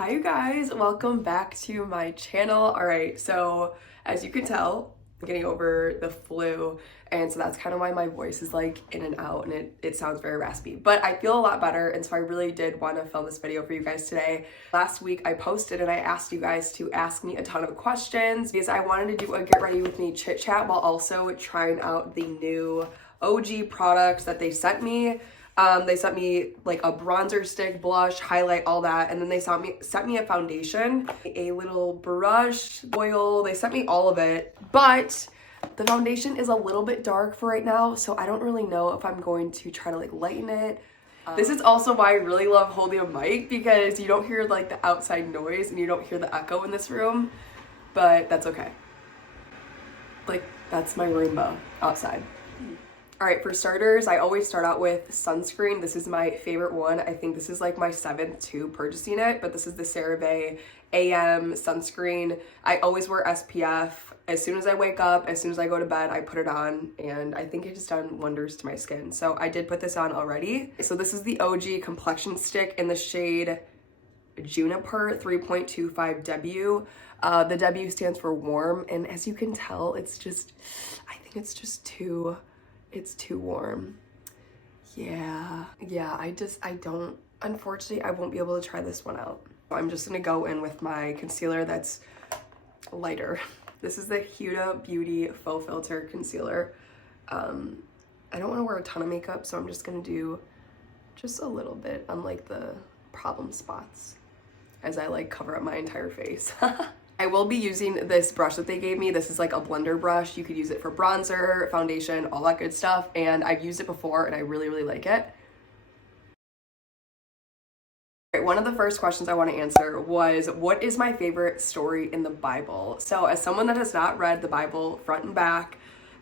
Hi you guys, welcome back to my channel. Alright, so as you can tell, I'm getting over the flu, and so that's kind of why my voice is like in and out and it sounds very raspy. But I feel a lot better, and so I really did want to film this video for you guys today. Last week I posted and I asked you guys to ask me a ton of questions because I wanted to do a get ready with me chit chat while also trying out the new ogee products that they sent me. They sent me like a bronzer stick, blush, highlight, all that, and then they sent me a foundation, a little brush, oil. They sent me all of it, but the foundation is a little bit dark for right now, so I don't really know if I'm going to try to like lighten it. This is also why I really love holding a mic, because you don't hear like the outside noise and you don't hear the echo in this room, but that's okay. Like, that's my rainbow outside. All right, for starters, I always start out with sunscreen. This is my favorite one. I think this is like my 7th to purchasing it, but this is the CeraVe AM sunscreen. I always wear SPF. As soon as I wake up, as soon as I go to bed, I put it on, and I think it just done wonders to my skin. So I did put this on already. So this is the ogee complexion stick in the shade Juniper 3.25W. The W stands for warm, and as you can tell, it's just, I think it's just too warm. Yeah, unfortunately, I won't be able to try this one out. I'm just gonna go in with my concealer that's lighter. This is the Huda Beauty Faux Filter Concealer. I don't wanna wear a ton of makeup, so I'm just gonna do just a little bit on like the problem spots as I like cover up my entire face. I will be using this brush that they gave me. This is like a blender brush. You could use it for bronzer, foundation, all that good stuff. And I've used it before and I really, really like it. One of the first questions I want to answer was, what is my favorite story in the Bible? So as someone that has not read the Bible front and back,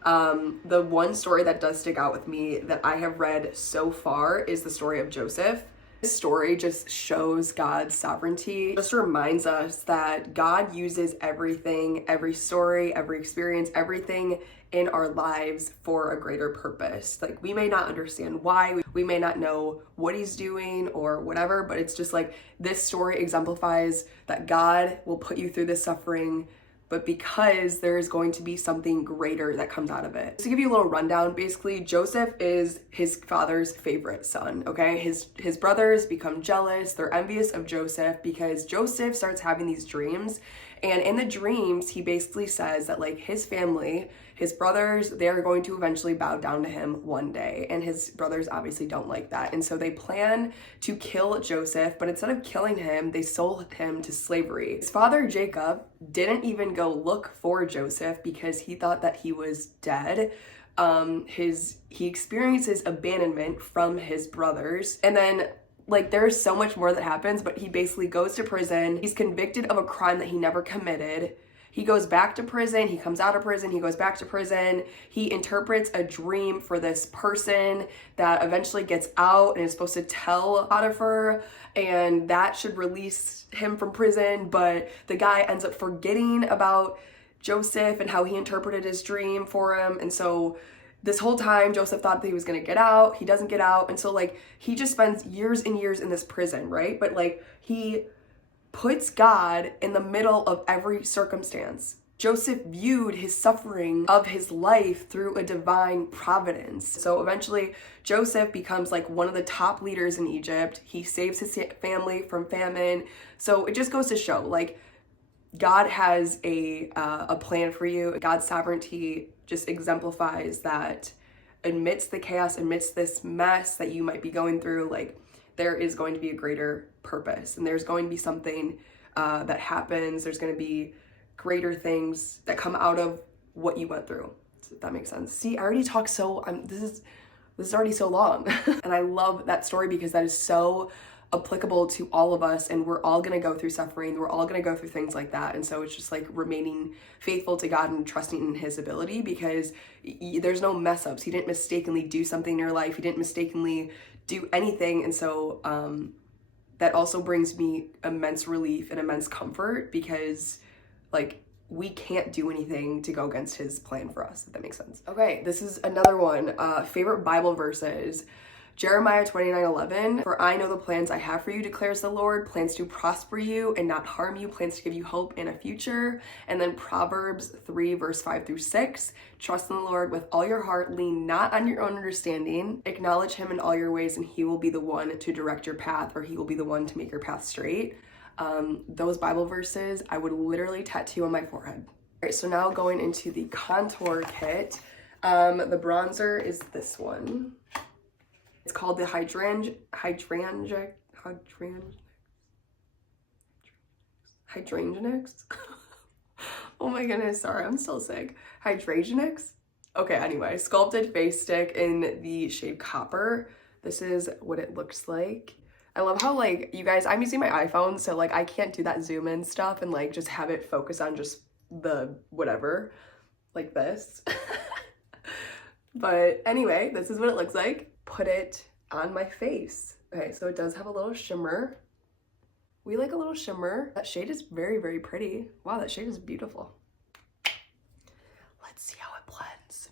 the one story that does stick out with me that I have read so far is the story of Joseph. This story just shows God's sovereignty. It just reminds us that God uses everything, every story, every experience, everything in our lives for a greater purpose. Like, we may not understand why, we may not know what he's doing or whatever, but it's just like this story exemplifies that God will put you through this suffering, but because there is going to be something greater that comes out of it. To give you a little rundown, basically, Joseph is his father's favorite son, okay? His brothers become jealous, they're envious of Joseph because Joseph starts having these dreams, and in the dreams, he basically says that like his family, his brothers, they're going to eventually bow down to him one day, and his brothers obviously don't like that, and so they plan to kill Joseph, but instead of killing him, they sold him to slavery. His father, Jacob, didn't even go look for Joseph because he thought that he was dead. He experiences abandonment from his brothers, and then like there's so much more that happens, but he basically goes to prison. He's convicted of a crime that he never committed. He goes back to prison, he comes out of prison, he goes back to prison. He interprets a dream for this person that eventually gets out and is supposed to tell Potiphar, and that should release him from prison, but the guy ends up forgetting about Joseph and how he interpreted his dream for him, and so this whole time, Joseph thought that he was gonna get out. He doesn't get out. And so like, he just spends years and years in this prison, right? But like, he puts God in the middle of every circumstance. Joseph viewed his suffering of his life through a divine providence. So eventually, Joseph becomes like one of the top leaders in Egypt. He saves his family from famine. So it just goes to show, like, God has a plan for you. God's sovereignty just exemplifies that amidst the chaos, amidst this mess that you might be going through, like, there is going to be a greater purpose, and there's going to be something that happens. There's going to be greater things that come out of what you went through, if that makes sense. See, I already talked this is already so long. And I love that story because that is so applicable to all of us, and we're all gonna go through suffering, we're all gonna go through things like that. And so it's just like remaining faithful to God and trusting in his ability, because there's no mess ups. He didn't mistakenly do something in your life, he didn't mistakenly do anything. And so that also brings me immense relief and immense comfort, because like, we can't do anything to go against his plan for us, if that makes sense. Okay, this is another one. Favorite Bible verses. Jeremiah 29:11, for I know the plans I have for you, declares the Lord, plans to prosper you and not harm you, plans to give you hope and a future. And then Proverbs 3 verse 5 through 6, trust in the Lord with all your heart, lean not on your own understanding, acknowledge him in all your ways and he will be the one to direct your path, or he will be the one to make your path straight. Those Bible verses I would literally tattoo on my forehead. All right, so now going into the contour kit. The bronzer is this one. It's called the Hydrangex. Oh my goodness, sorry, I'm still sick. Hydrangex? Okay, anyway, sculpted face stick in the shade Copper. This is what it looks like. I love how, like, you guys, I'm using my iPhone, so like I can't do that zoom in stuff and like just have it focus on just the whatever, like this. But anyway, this is what it looks like. Put it on my face. Okay, so it does have a little shimmer. We like a little shimmer. That shade is very, very pretty. Wow, that shade is beautiful. Let's see how it blends.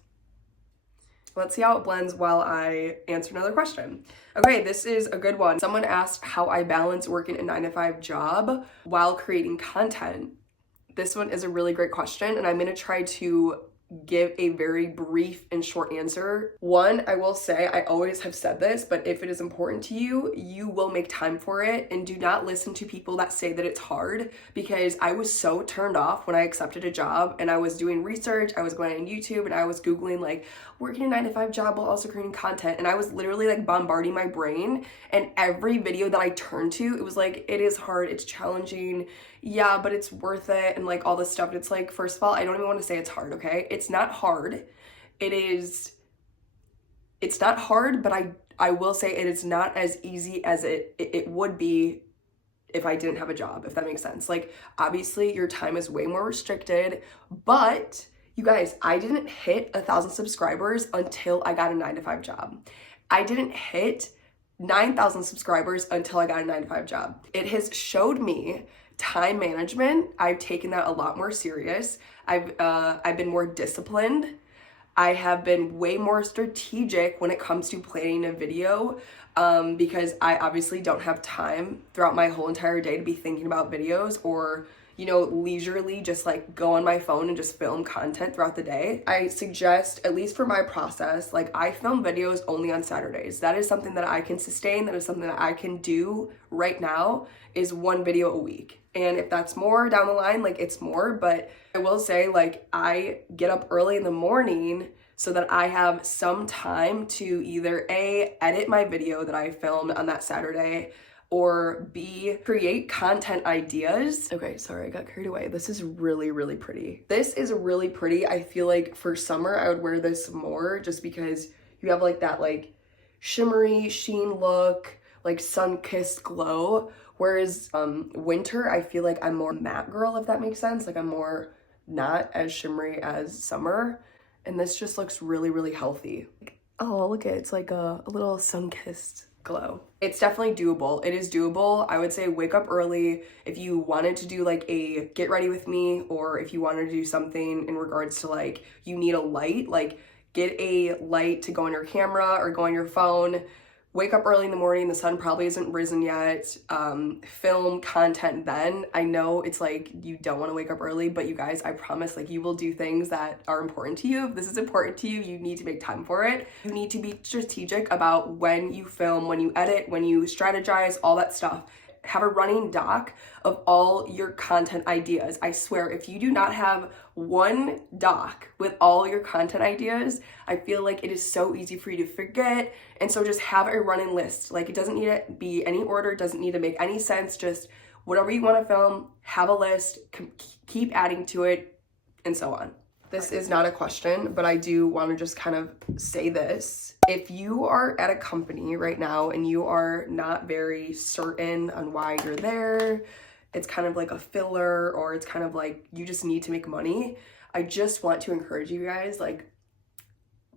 Let's see how it blends while I answer another question. Okay, this is a good one. Someone asked how I balance working a 9-to-5 job while creating content. This one is a really great question, and I'm gonna try to give a very brief and short answer. One, I will say, I always have said this, but if it is important to you, you will make time for it, and do not listen to people that say that it's hard, because I was so turned off when I accepted a job and I was doing research, I was going on YouTube and I was Googling like working a 9-to-5 job while also creating content, and I was literally like bombarding my brain, and every video that I turned to, it was like, it is hard, it's challenging, yeah, but it's worth it, and like all this stuff. And it's like, first of all, I don't even want to say it's hard, okay? It's not hard. It's not hard, but I will say it is not as easy as it would be if I didn't have a job, if that makes sense. Like, obviously your time is way more restricted, but you guys, I didn't hit 1,000 subscribers until I got a 9-to-5 job. I didn't hit 9,000 subscribers until I got a 9-to-5 job. It has showed me time management. I've taken that a lot more serious. I've been more disciplined. I have been way more strategic when it comes to planning a video, because I obviously don't have time throughout my whole entire day to be thinking about videos, or, you know, leisurely just like go on my phone and just film content throughout the day. I suggest, at least for my process, like I film videos only on Saturdays. That is something that I can sustain. That is something that I can do right now, is 1 video a week. And if that's more down the line, like it's more, but I will say, like, I get up early in the morning so that I have some time to either A, edit my video that I filmed on that Saturday, or B, create content ideas. Okay, sorry, I got carried away. This is really, really pretty. This is really pretty. I feel like for summer, I would wear this more just because you have like that like shimmery sheen look, like sun-kissed glow. Whereas winter, I feel like I'm more matte girl, if that makes sense. Like I'm more not as shimmery as summer. And this just looks really, really healthy. Oh, look at it. It's like a little sun-kissed glow. It's definitely doable. It is doable. I would say wake up early if you wanted to do like a get ready with me, or if you wanted to do something in regards to like you need a light, like get a light to go on your camera or go on your phone. Wake up early in the morning, the sun probably isn't risen yet, film content then. I know it's like you don't want to wake up early, but you guys, I promise, like you will do things that are important to you. If this is important to you, you need to make time for it. You need to be strategic about when you film, when you edit, when you strategize, all that stuff. Have a running doc of all your content ideas. I swear, if you do not have one doc with all your content ideas, I feel like it is so easy for you to forget. And so just have a running list. Like, it doesn't need to be any order, doesn't need to make any sense. Just whatever you want to film, have a list, keep adding to it, and so on. This is not a question, but I do want to just kind of say this. If you are at a company right now and you are not very certain on why you're there, it's kind of like a filler, or it's kind of like you just need to make money, I just want to encourage you guys, like,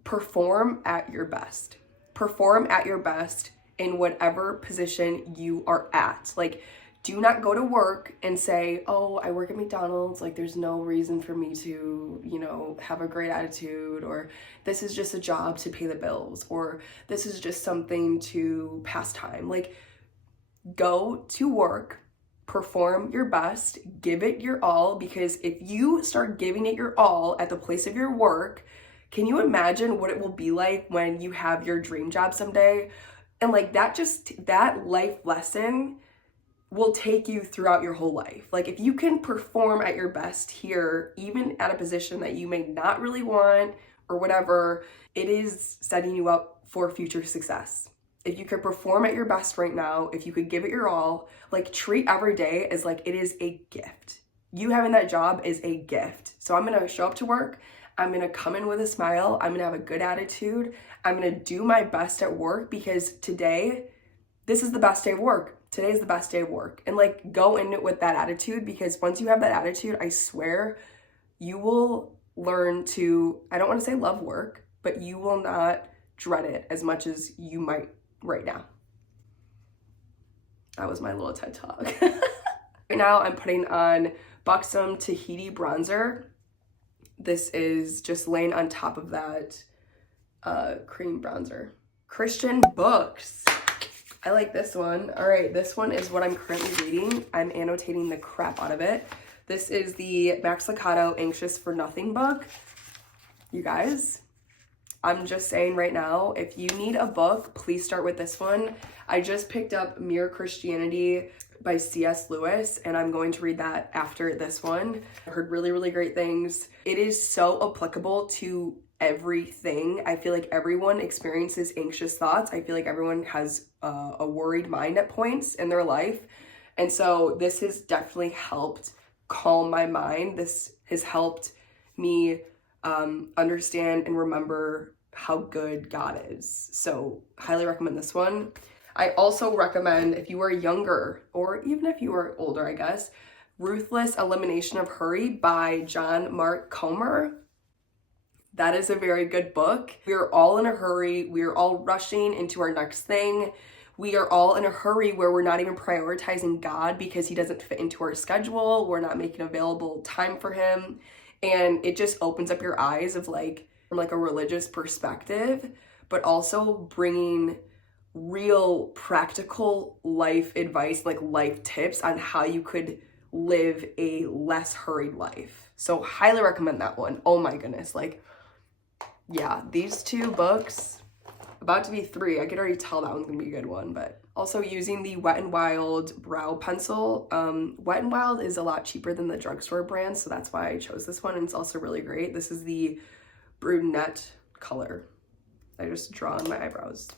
perform at your best. Perform at your best in whatever position you are at. Like, Do not go to work and say, oh, I work at McDonald's, like there's no reason for me to, you know, have a great attitude, or this is just a job to pay the bills, or this is just something to pass time. Like, go to work, perform your best, give it your all, because if you start giving it your all at the place of your work, can you imagine what it will be like when you have your dream job someday? And like that life lesson will take you throughout your whole life. Like, if you can perform at your best here, even at a position that you may not really want or whatever, it is setting you up for future success. If you could perform at your best right now, if you could give it your all, like, treat every day as like it is a gift. You having that job is a gift. So I'm gonna show up to work. I'm gonna come in with a smile. I'm gonna have a good attitude. I'm gonna do my best at work, because today, this is the best day of work. Today is the best day of work. And like, go in it with that attitude, because once you have that attitude, I swear you will learn to, I don't want to say love work, but you will not dread it as much as you might right now. That was my little TED talk. Right now I'm putting on Buxom Tahiti bronzer. This is just laying on top of that cream bronzer. Christian books. I like this one. All right, this one is what I'm currently reading. I'm annotating the crap out of it. This is the Max Lucado Anxious for Nothing book. You guys, I'm just saying right now, if you need a book, please start with this one. I just picked up Mere Christianity by C.S. Lewis, and I'm going to read that after this one. I heard really, really great things. It is so applicable to everything. I feel like everyone experiences anxious thoughts. I feel like everyone has a worried mind at points in their life. And so this has definitely helped calm my mind. This has helped me understand and remember how good God is. So highly recommend this one. I also recommend, if you are younger, or even if you are older, I guess, Ruthless Elimination of Hurry by John Mark Comer. That is a very good book. We are all in a hurry. We are all rushing into our next thing. We are all in a hurry where we're not even prioritizing God because he doesn't fit into our schedule. We're not making available time for him. And it just opens up your eyes of like, from like a religious perspective, but also bringing real practical life advice, like life tips on how you could live a less hurried life. So highly recommend that one. Oh my goodness. Like, yeah, these two books, about to be 3. I could already tell that one's gonna be a good one. But also using the Wet n Wild brow pencil. Wet n Wild is a lot cheaper than the drugstore brand, so that's why I chose this one, and it's also really great. This is the brunette color. I just draw on my eyebrows.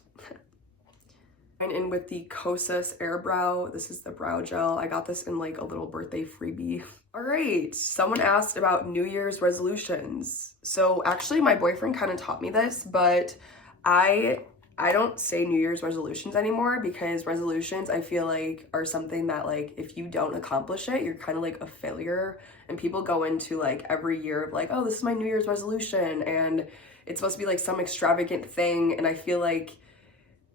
And in with the Kosas Air Brow. This is the brow gel. I got this in like a little birthday freebie. All right, someone asked about New Year's resolutions. So actually my boyfriend kind of taught me this, but I don't say New Year's resolutions anymore, because resolutions I feel like are something that like if you don't accomplish it, you're kind of like a failure. And people go into like every year of like, oh, this is my New Year's resolution, and it's supposed to be like some extravagant thing. And I feel like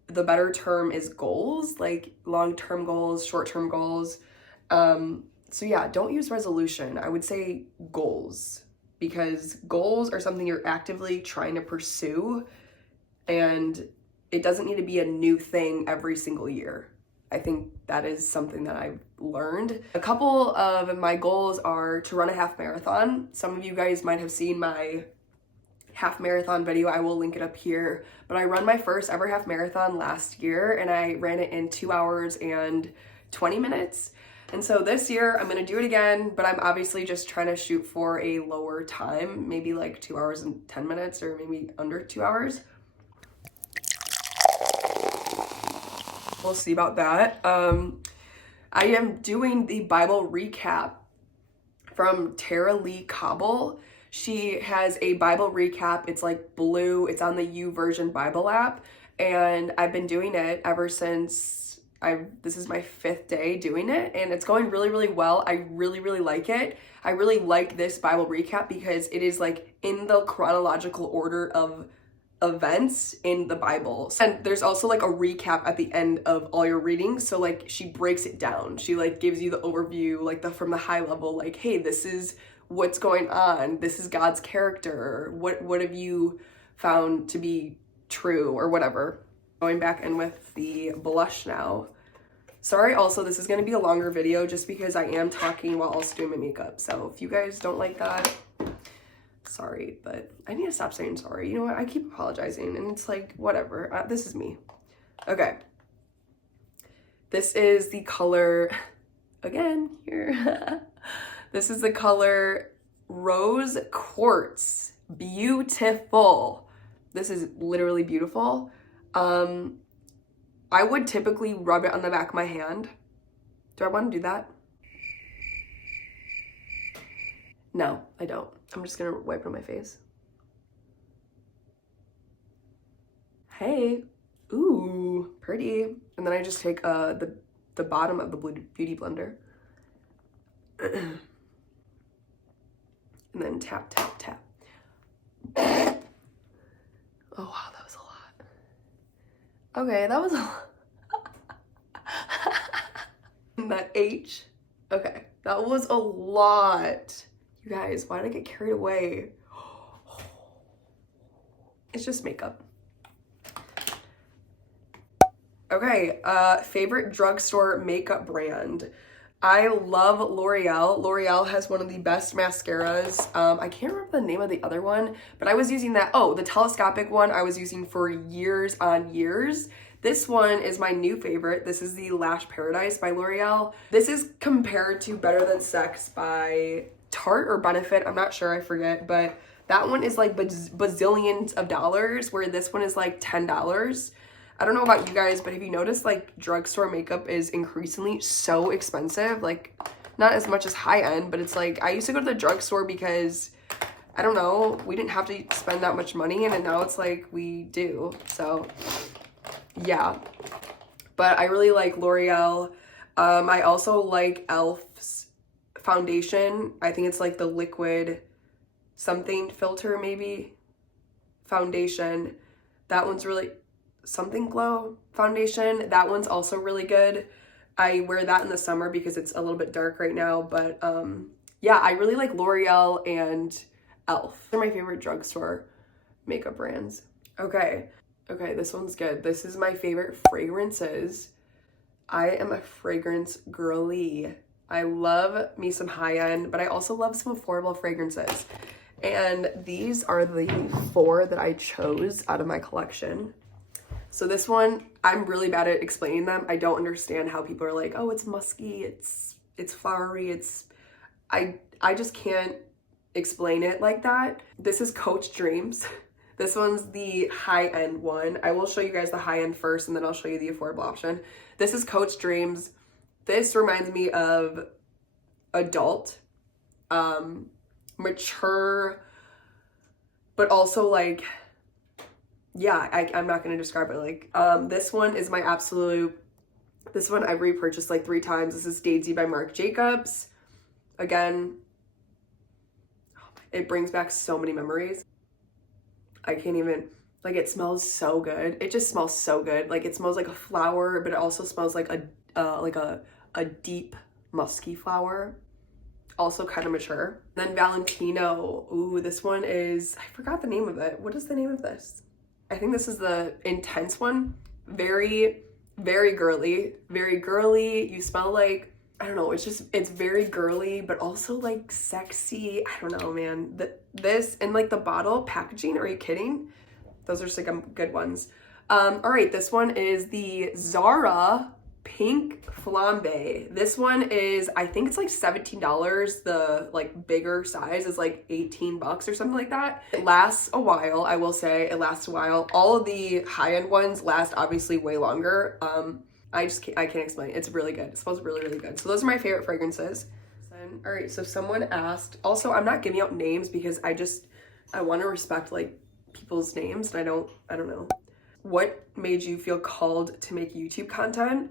the better term is goals, like long-term goals, short-term goals. So yeah, don't use resolution. I would say goals, because goals are something you're actively trying to pursue, and it doesn't need to be a new thing every single year. I think that is something that I've learned. A couple of my goals are to run a half marathon. Some of you guys might have seen my half marathon video. I will link it up here. But I run my first ever half marathon last year, and I ran it in 2 hours and 20 minutes. And so this year I'm gonna do it again, but I'm obviously just trying to shoot for a lower time, maybe like 2 hours and 10 minutes, or maybe under 2 hours. We'll see about that. I am doing the Bible recap from Tara Lee Cobble. She has a Bible recap. It's like blue. It's on the YouVersion Bible app. And I've been doing it ever since this is my 5th day doing it. And it's going really, really well. I really, really like it. I really like this Bible recap because it is like in the chronological order of events in the Bible. And there's also like a recap at the end of all your readings. So like she breaks it down. She like gives you the overview, like from the high level, like, hey, this is what's going on. This is God's character. What have you found to be true or whatever. Going back in with the blush now. Sorry, also, this is going to be a longer video just because I am talking while also doing my makeup. So if you guys don't like that, sorry, but I need to stop saying sorry. You know what? I keep apologizing and it's like, whatever. This is me. Okay. This is the color, again, here. This is the color Rose Quartz. Beautiful. This is literally beautiful. I would typically rub it on the back of my hand. Do I want to do that? No, I don't. I'm just gonna wipe it on my face. Hey, ooh, pretty. And then I just take the bottom of the Beauty Blender. And then tap, tap, tap. Oh wow, that was a lot. Okay, that was a lot. That H. Okay, that was a lot. You guys, why did I get carried away? It's just makeup. Okay, favorite drugstore makeup brand. I love L'Oreal. L'Oreal has one of the best mascaras. I can't remember the name of the other one, but I was using that. Oh, the telescopic one I was using for years on years. This one is my new favorite. This is the Lash Paradise by L'Oreal. This is compared to Better Than Sex by Tarte or Benefit. I'm not sure, I forget, but that one is like bazillions of dollars, where this one is like $10. I don't know about you guys, but have you noticed like drugstore makeup is increasingly so expensive? Like, not as much as high end, but it's like, I used to go to the drugstore because, I don't know, we didn't have to spend that much money, and now it's like we do. So yeah, but I really like L'Oreal. I also like e.l.f.'s foundation. I think it's like the liquid something filter, maybe, foundation. That one's really, something glow foundation. That one's also really good. I wear that in the summer because it's a little bit dark right now, but yeah, I really like L'Oreal and e.l.f. They're my favorite drugstore makeup brands. Okay, this one's good. This is my favorite fragrances. I am a fragrance girly. I love me some high-end, but I also love some affordable fragrances. And these are the 4 that I chose out of my collection. So this one, I'm really bad at explaining them. I don't understand how people are like, oh, it's musky, it's flowery, I just can't explain it like that. This is Coach Dreams. This one's the high-end one. I will show you guys the high-end first, and then I'll show you the affordable option. This is Coach Dreams. This reminds me of adult, mature, but also like, yeah, I'm not going to describe it like, this one is my absolute, this one I've repurchased like 3 times. This is Daisy by Marc Jacobs. Again, it brings back so many memories. I can't even, like, it smells so good. It just smells so good. Like, it smells like a flower, but it also smells like a deep musky flower. Also kind of mature. Then Valentino. Ooh, this one is, I forgot the name of it. What is the name of this? I think this is the intense one. Very, very girly. Very girly. You smell like, I don't know, it's very girly, but also like sexy. I don't know, man. This and like the bottle packaging, are you kidding? Those are like good ones. All right, this one is the Zara Pink Flambe. This one is, I think it's like $17. The like bigger size is like 18 bucks or something like that. It lasts a while, I will say. It lasts a while. All of the high-end ones last obviously way longer. I can't explain. It's really good. It smells really, really good. So those are my favorite fragrances. All right, so someone asked, also I'm not giving out names because I want to respect like people's names, and I don't know. What made you feel called to make YouTube content?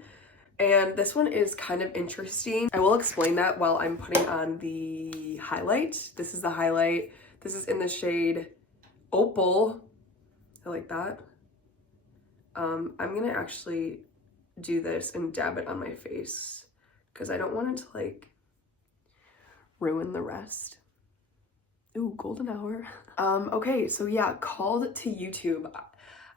And this one is kind of interesting. I will explain that while I'm putting on the highlight. This is the highlight. This is in the shade Opal. I like that. I'm gonna actually do this and dab it on my face because I don't want it to like ruin the rest. Ooh, golden hour. Okay, so yeah, called to YouTube.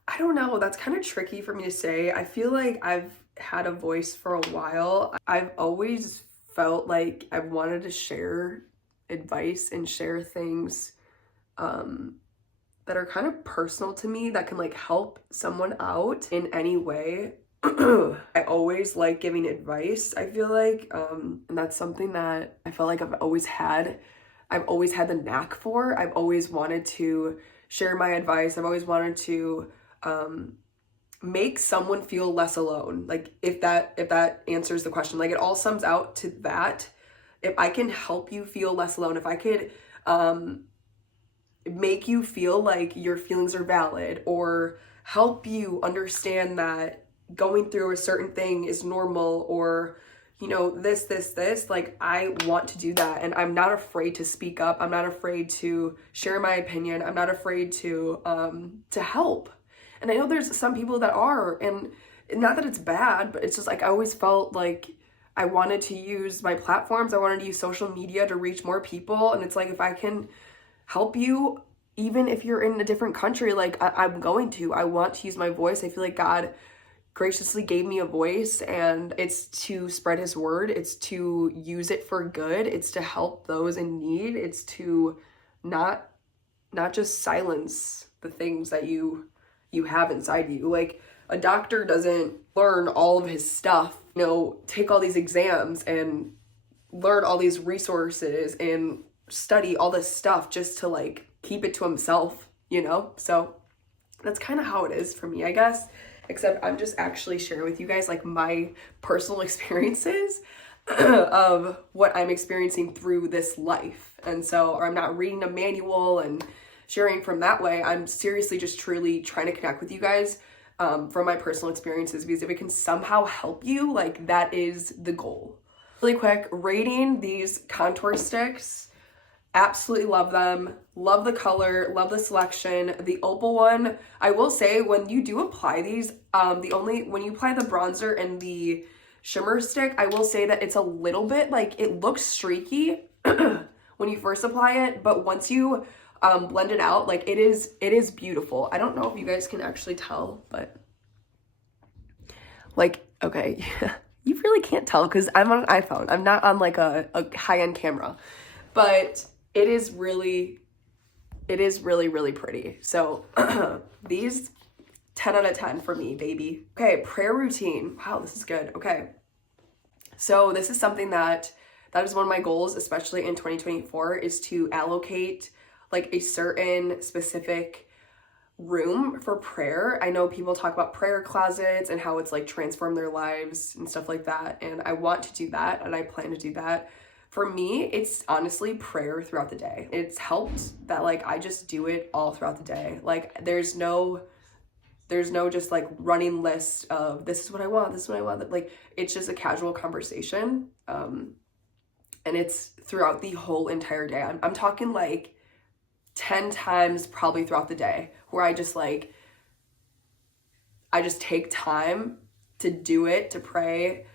I don't know, that's kind of tricky for me to say. I feel like I've had a voice for a while. I've always felt like I've wanted to share advice and share things that are kind of personal to me that can like help someone out in any way. I always like giving advice, I feel like, and that's something that I feel like I've always had the knack for. I've always wanted to share my advice. I've always wanted to make someone feel less alone. Like if that answers the question, like it all sums out to that. If I can help you feel less alone, if I could make you feel like your feelings are valid, or help you understand that going through a certain thing is normal, or you know, this, like I want to do that. And I'm not afraid to speak up. I'm not afraid to share my opinion. I'm not afraid to help. And I know there's some people that are, and not that it's bad, but it's just like I always felt like I wanted to use my platforms. I wanted to use social media to reach more people. And it's like, if I can help you, even if you're in a different country, like I want to use my voice. I feel like God graciously gave me a voice, and it's to spread his word. It's to use it for good. It's to help those in need. It's to not just silence the things that you have inside you. Like a doctor doesn't learn all of his stuff, you know, take all these exams and learn all these resources and study all this stuff just to like keep it to himself, you know? So that's kind of how it is for me, I guess. Except I'm just actually sharing with you guys like my personal experiences of what I'm experiencing through this life. And so, or I'm not reading a manual and sharing from that way. I'm seriously just truly trying to connect with you guys from my personal experiences, because if it can somehow help you, like that is the goal. Really quick, rating these contour sticks. Absolutely love them. Love the color, love the selection. The opal one, I will say when you do apply these, when you apply the bronzer and the shimmer stick, I will say that it's a little bit like, it looks streaky when you first apply it, but once you blend it out, like it is beautiful. I don't know if you guys can actually tell, but like, okay, you really can't tell because I'm on an iPhone. I'm not on like a high-end camera, but it is really, really pretty. So these 10 out of 10 for me, baby. Okay, prayer routine. Wow, this is good. Okay. So this is something that is one of my goals, especially in 2024, is to allocate like a certain specific room for prayer. I know people talk about prayer closets and how it's like transformed their lives and stuff like that. And I want to do that, and I plan to do that. For me, it's honestly prayer throughout the day. It's helped that like I just do it all throughout the day. Like there's no just like running list of this is what I want, this is what I want. Like it's just a casual conversation. And it's throughout the whole entire day. I'm talking like 10 times probably throughout the day where I just take time to do it, to pray.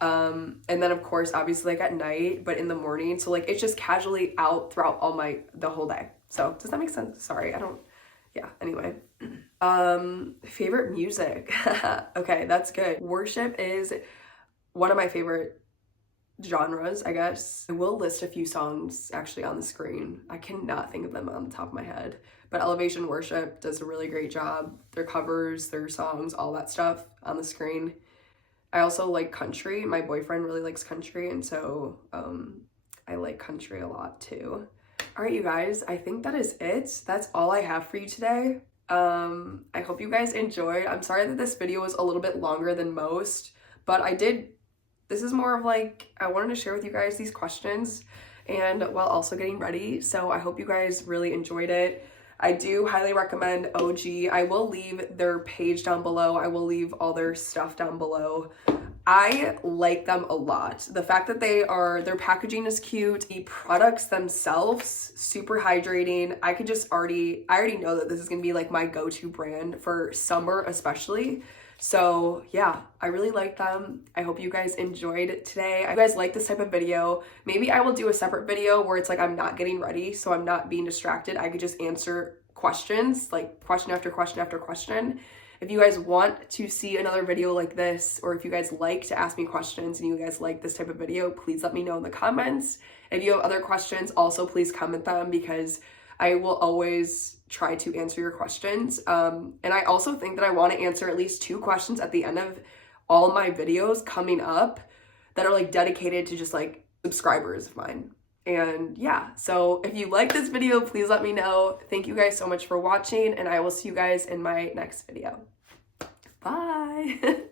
And then of course, obviously like at night, but in the morning. So like, it's just casually out throughout the whole day. So does that make sense? Sorry, anyway. Favorite music. Okay, that's good. Worship is one of my favorite genres, I guess. I will list a few songs actually on the screen. I cannot think of them on the top of my head, but Elevation Worship does a really great job. Their covers, their songs, all that stuff on the screen. I also like country. My boyfriend really likes country, and so I like country a lot too. All right, you guys, I think that is it. That's all I have for you today. I hope you guys enjoyed. I'm sorry that this video was a little bit longer than most, but this is more of like, I wanted to share with you guys these questions and while also getting ready. So I hope you guys really enjoyed it. I do highly recommend ogee. I will leave their page down below. I will leave all their stuff down below. I like them a lot. The fact that their packaging is cute, the products themselves, super hydrating. I already know that this is gonna be like my go-to brand for summer especially. So yeah, I really like them. I hope you guys enjoyed today. If you guys like this type of video, maybe I will do a separate video where it's like I'm not getting ready, so I'm not being distracted. I could just answer questions, like question after question after question. If you guys want to see another video like this, or if you guys like to ask me questions and you guys like this type of video, please let me know in the comments. If you have other questions, also please comment them, because I will always try to answer your questions. And I also think that I want to answer at least 2 questions at the end of all my videos coming up that are like dedicated to just like subscribers of mine. And yeah, so if you like this video, please let me know. Thank you guys so much for watching, and I will see you guys in my next video. Bye.